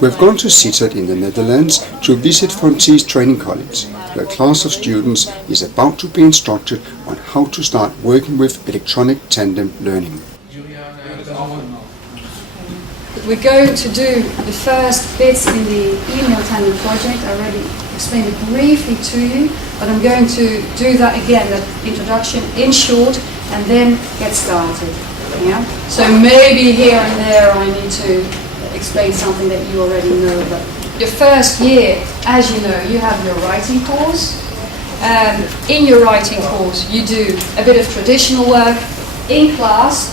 We've gone to Sittard in the Netherlands to visit Frontiers Training College, where a class of students is about to be instructed on how to start working with electronic tandem learning. We're going to do the first bits in the eTandem project. I already explained it briefly to you, but I'm going to do that again, that introduction in short, and then get started. Yeah? So maybe here and there I need to explain something that you already know. But your first year, as you know, you have your writing course. In your writing course, you do a bit of traditional work in class,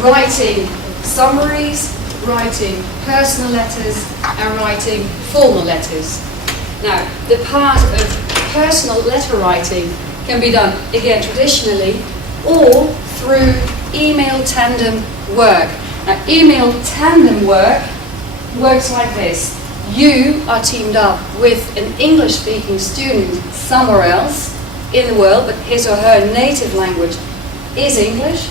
writing summaries, writing personal letters, and writing formal letters. Now, the part of personal letter writing can be done, again, traditionally, or through eTandem work. Now, eTandem work works like this. You are teamed up with an English-speaking student somewhere else in the world, but his or her native language is English,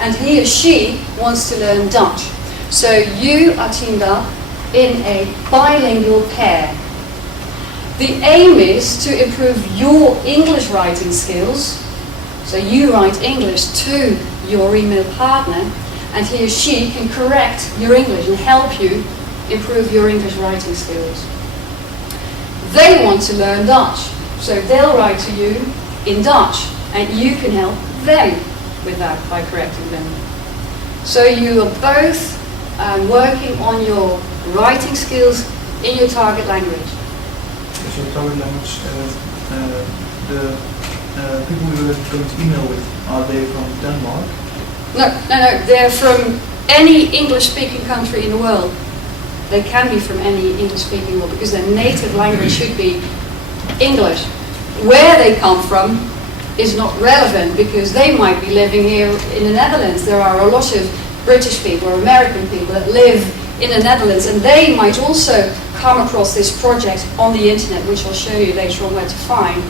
and he or she wants to learn Dutch. So you are teamed up in a bilingual pair. The aim is to improve your English writing skills. So you write English to your email partner, and he or she can correct your English and help you improve your English writing skills. They want to learn Dutch, so they'll write to you in Dutch, and you can help them with that by correcting them. So you are both working on your writing skills in your target language. Is your target language the people you are going to email with, are they from Denmark? No, they're from any English-speaking country in the world. They can be from any English-speaking world because their native language should be English. Where they come from is not relevant because they might be living here in the Netherlands. There are a lot of British people or American people that live in the Netherlands, and they might also come across this project on the internet, which I'll show you later on where to find.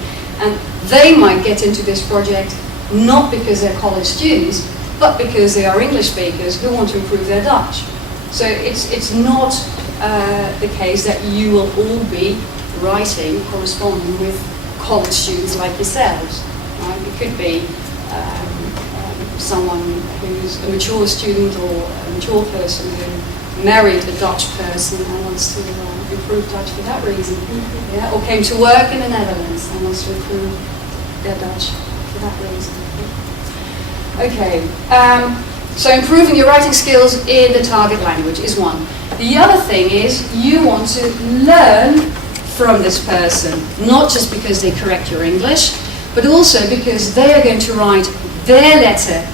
And they might get into this project not because they're college students, but because they are English speakers who want to improve their Dutch. So it's not the case that you will all be writing, corresponding with college students like yourselves. Right? It could be someone who's a mature student or a mature person who married a Dutch person and wants to improve Dutch for that reason. Yeah? Or came to work in the Netherlands and wants to improve their Dutch for that reason. Okay, so improving your writing skills in the target language is one. The other thing is you want to learn from this person, not just because they correct your English, but also because they are going to write their letter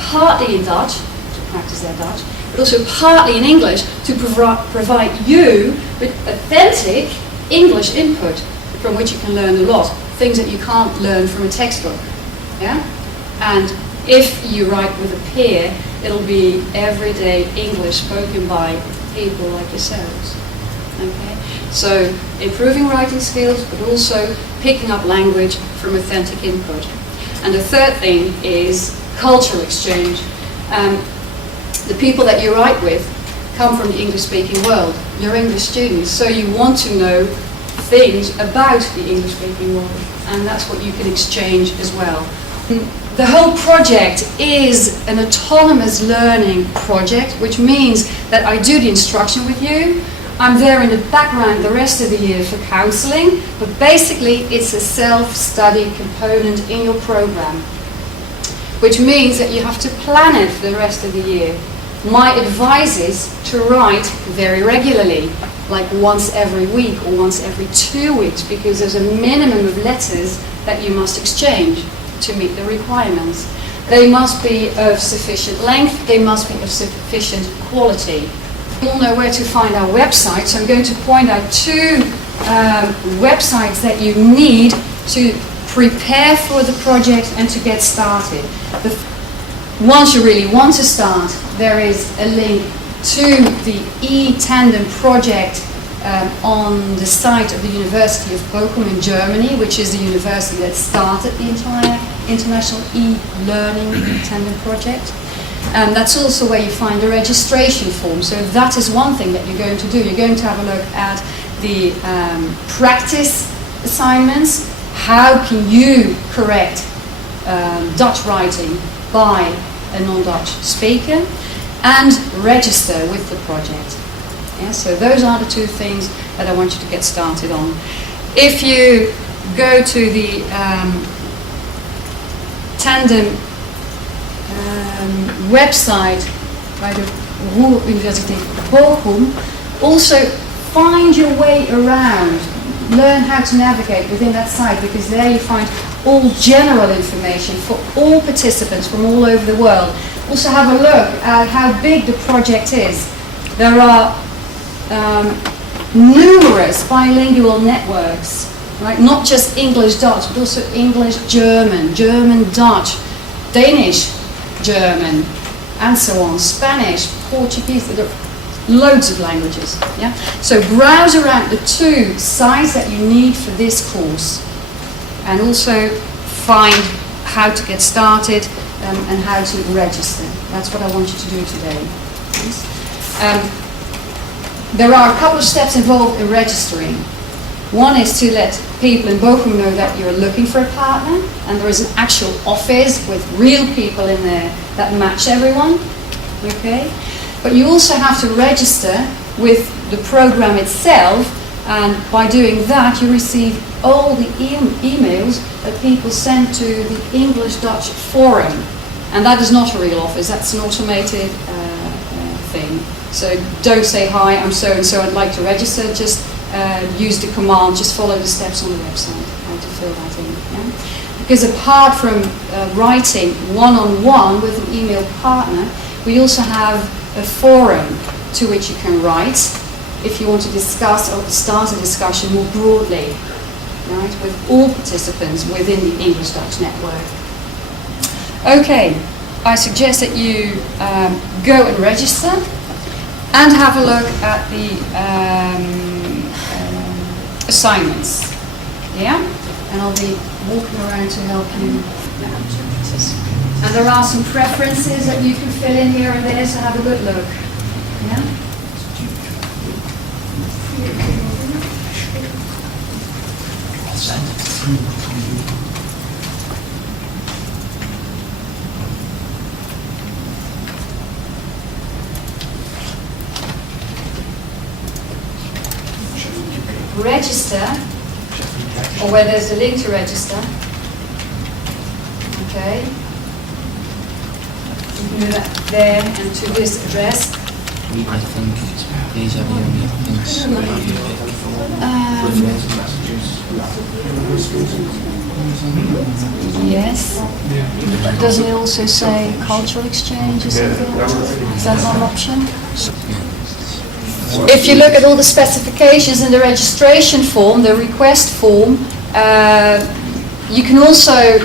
partly in Dutch, to practice their Dutch, but also partly in English to provide you with authentic English input from which you can learn a lot, things that you can't learn from a textbook. Yeah? And if you write with a peer, it'll be everyday English spoken by people like yourselves. Okay? So improving writing skills, but also picking up language from authentic input. And the third thing is cultural exchange. The people that you write with come from the English-speaking world. You're English students, so you want to know things about the English-speaking world, and that's what you can exchange as well. The whole project is an autonomous learning project, which means that I do the instruction with you. I'm there in the background the rest of the year for counseling, but basically it's a self-study component in your program, which means that you have to plan it for the rest of the year. My advice is to write very regularly, like once every week or once every 2 weeks, because there's a minimum of letters that you must exchange to meet the requirements. They must be of sufficient length, they must be of sufficient quality. You all know where to find our website, so I'm going to point out 2 websites that you need to prepare for the project and to get started. Once you really want to start, there is a link to the eTandem project on the site of the University of Bochum in Germany, which is the university that started the entire international e-learning eTandem project. That's also where you find the registration form. So that is one thing that you're going to do. You're going to have a look at the practice assignments. How can you correct Dutch writing by a non-Dutch speaker, and register with the project. Yeah, so those are the two things that I want you to get started on. If you go to the Tandem website by the Ruhr-Universiteit Bochum, also find your way around, learn how to navigate within that site, because there you find all general information for all participants from all over the world. Also have a look at how big the project is. There are numerous bilingual networks, right? Not just English-Dutch, but also English-German, German-Dutch, Danish-German, and so on, Spanish, Portuguese, there are loads of languages. Yeah? So browse around the two sites that you need for this course, and also find how to get started and how to register. That's what I want you to do today. There are a couple of steps involved in registering. One is to let people in Bochum know that you're looking for a partner, and there is an actual office with real people in there that match everyone. Okay? But you also have to register with the program itself, and by doing that you receive all the emails that people send to the English-Dutch forum. And that is not a real office, that's an automated thing. So don't say, hi, I'm so-and-so, I'd like to register, just use the command, just follow the steps on the website, how to fill that in. Yeah? Because apart from writing one-on-one with an email partner, we also have a forum to which you can write if you want to discuss or start a discussion more broadly, right, with all participants within the English-Dutch network. Okay, I suggest that you go and register and have a look at the assignments. Yeah? And I'll be walking around to help you. And there are some preferences that you can fill in here and there, so have a good look. Yeah? Register, or where there's a link to register. Okay. You can do that there and to this address. I think these are the only things that have you picked for. Yes. But doesn't it also say cultural exchange or something? Is that one option? If you look at all the specifications in the registration form, the request form, you can also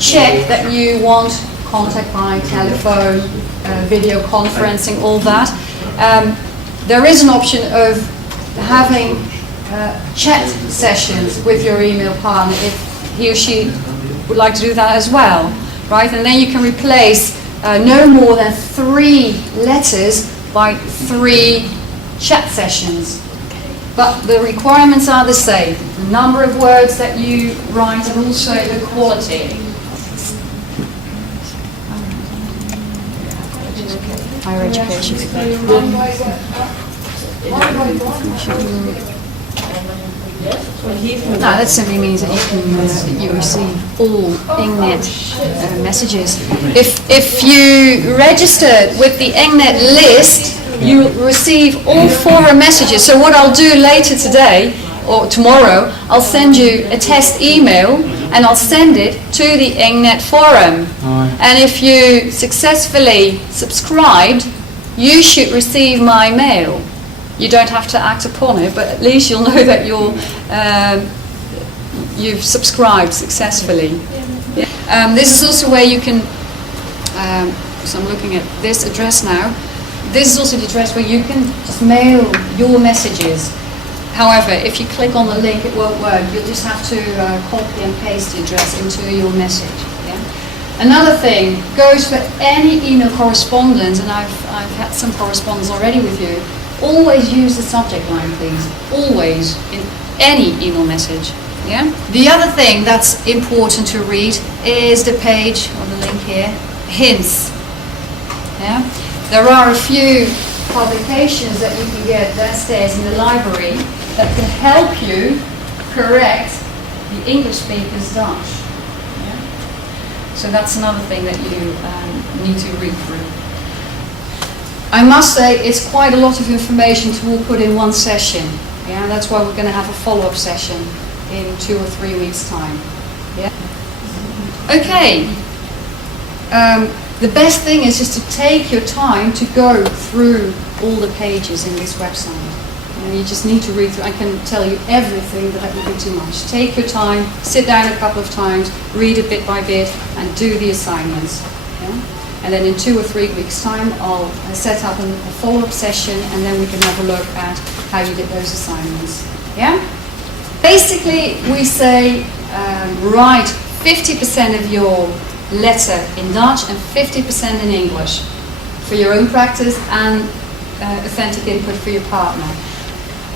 check that you want contact by telephone, video conferencing, all that. There is an option of having chat sessions with your email partner if he or she would like to do that as well, right? And then you can replace no more than 3 letters by 3 chat sessions. But the requirements are the same. The number of words that you write and also the quality. Higher education. No, that simply means that you can you receive all Engnet messages. If you register with the Engnet list, you receive all forum messages. So what I'll do later today or tomorrow, I'll send you a test email and I'll send it to the Engnet forum. And if you successfully subscribed, you should receive my mail. You don't have to act upon it, but at least you'll know that you've subscribed successfully. This is also where you can, so I'm looking at this address now. This is also the address where you can just mail your messages. However, if you click on the link, it won't work. You'll just have to copy and paste the address into your message. Yeah? Another thing goes for any email correspondence, and I've had some correspondence already with you. Always use the subject line, please. Always, in any email message. Yeah. The other thing that's important to read is the page or the link here, hints. Yeah. There are a few publications that you can get downstairs in the library that can help you correct the English speaker's Dutch. So that's another thing that you need to read through. I must say it's quite a lot of information to all put in one session. Yeah, that's why we're going to have a follow-up session in 2 or 3 weeks' time. Yeah. Okay. The best thing is just to take your time to go through all the pages in this website. You just need to read through. I can tell you everything, but that would be too much. Take your time, sit down a couple of times, read it bit by bit, and do the assignments. Yeah? And then in 2 or 3 weeks' time, I'll set up a follow-up session, and then we can have a look at how you did those assignments. Yeah? Basically, we say write 50% of your letter in Dutch and 50% in English for your own practice and authentic input for your partner.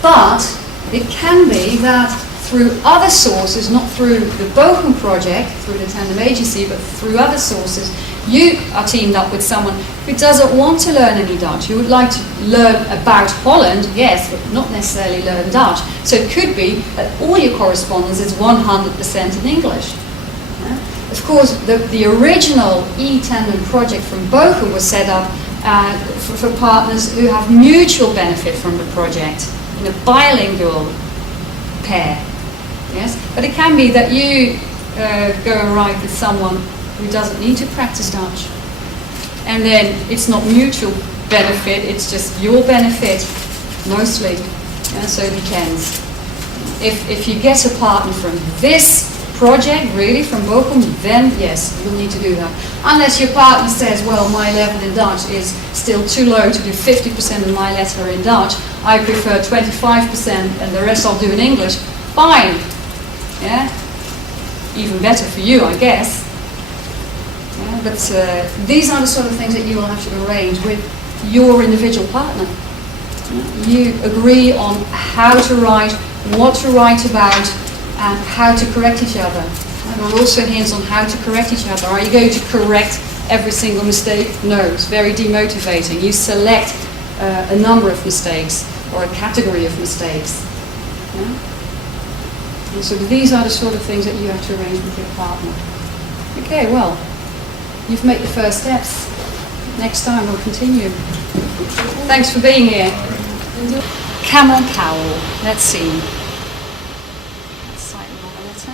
But it can be that through other sources, not through the Bochum project, through the Tandem agency, but through other sources, you are teamed up with someone who doesn't want to learn any Dutch. You would like to learn about Holland, yes, but not necessarily learn Dutch. So it could be that all your correspondence is 100% in English. Yeah? Of course, the original eTandem project from Bochum was set up for partners who have mutual benefit from the project. In a bilingual pair, yes? But it can be that you go and write with someone who doesn't need to practice Dutch. And then it's not mutual benefit, it's just your benefit, mostly. Yeah, so it depends. If you get a partner from this project, really, from Bochum, then yes, you'll need to do that. Unless your partner says, well, my level in Dutch is still too low to do 50% of my letter in Dutch, I prefer 25% and the rest I'll do in English, fine. Yeah? Even better for you, I guess. Yeah, but these are the sort of things that you will have to arrange with your individual partner. You agree on how to write, what to write about, and how to correct each other. And there are also hints on how to correct each other. Are you going to correct every single mistake? No, it's very demotivating. You select a number of mistakes or a category of mistakes. Yeah? And so these are the sort of things that you have to arrange with your partner. Okay, well, you've made the first steps. Next time we'll continue. Thanks for being here. Camel cowl. Let's see. Let's cite another letter.